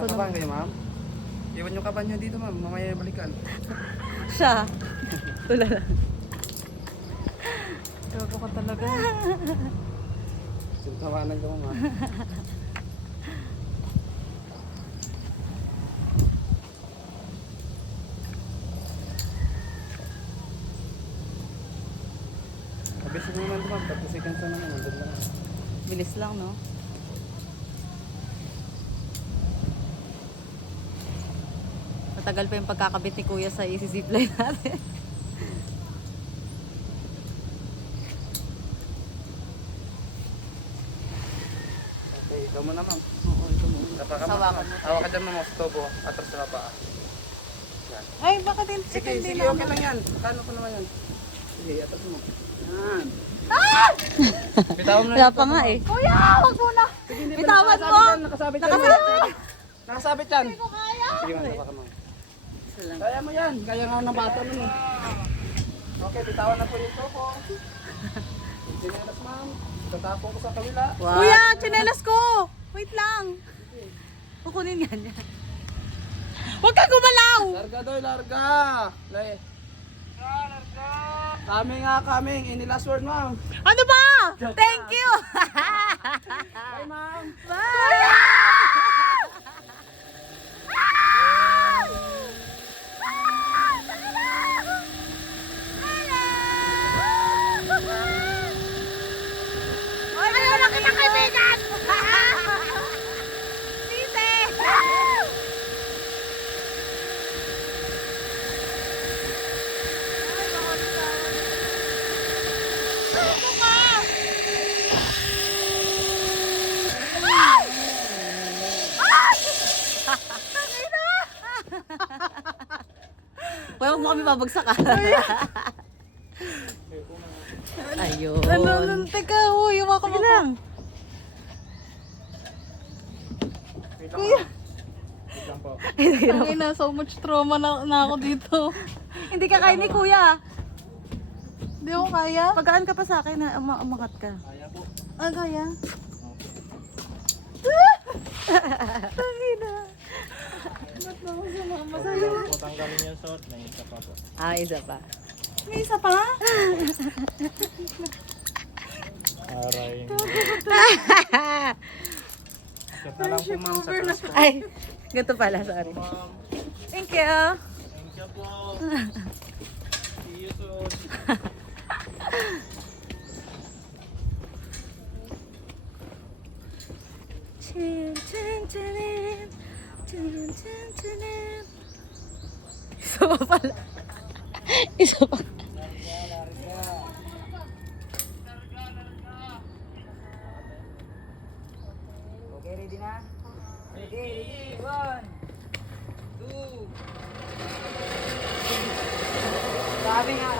Nakabahan kayo, ma'am? Iwan yung kaban nyo dito, ma'am. Mamaya balikan. Siya. Tulala. Gago ka talaga. Sintawanan ko, ma'am. Abisin mo naman ito, ma'am. 30 seconds na naman. Nandun lang. Bilis lang, no? Matagal pa yung pagkakabit ni Kuya sa easy zipline natin. Okay, ikaw muna, ma'am. Oo, ito muna. Tapa ka, Sawa ma'am. ka mo. Hawa ka dyan, ma'am. Stobo. Atras sa paa. Yan. Ay, baka din. Sige, sige. Okay lang yan. Kano ko naman yan? Sige, atras mo. Yan. Bitawan mo na Wala yung pa nga stobo, eh. ma'am. Kuya, wag muna. Sige, hindi pa Bitawan nakasabit mo. yan. Nakasabit yan. Nakasabit. Nakasabit yan. Hindi ko kaya. Sige, ma'am. Tapa ka, ma'am. Isa lang. Kaya mo yan. Kaya nga ng bata nun eh. Okay, bitawan na po yung stobo. Sinelas, ma'am. Tatapon ko sa kabila. Wow. Kuya, tsinelas ko. Wait lang. Kukunin nga niya. Huwag ka gumalaw. Larga doy, larga. Lay. Coming. Any last word, ma'am? Ano ba? Thank you. Bye, ma'am. Bye. Ay, ano na kita kaibigan? Tite. Huwag mo kami babagsak ah. Ayun. Teka, huy, yung Sige lang. Kuya. Wait lang po. Ang ina, so much trauma na ako dito. Hindi ka kaya ni Kuya. Hindi ko kaya. Pagaan ka pa sa akin na umakat ka. Kaya po. Ah, kaya? Tangina. Ba't naman sa mama Huwag sa'yo? po tanggalin yung suot, may isa pa po. Ah, isa pa. May isa pa? Para yung Shot na lang po, ma'am. Sa talas po. Ay, ganito pala, sorry. ma'am. Thank you. Thank you po. See you soon. Chin, chin, chinin. Chin, chin, chinin. Isa pa pala. Isa pa. Okay, ready na? Ready. 1, 2. Sabi nga.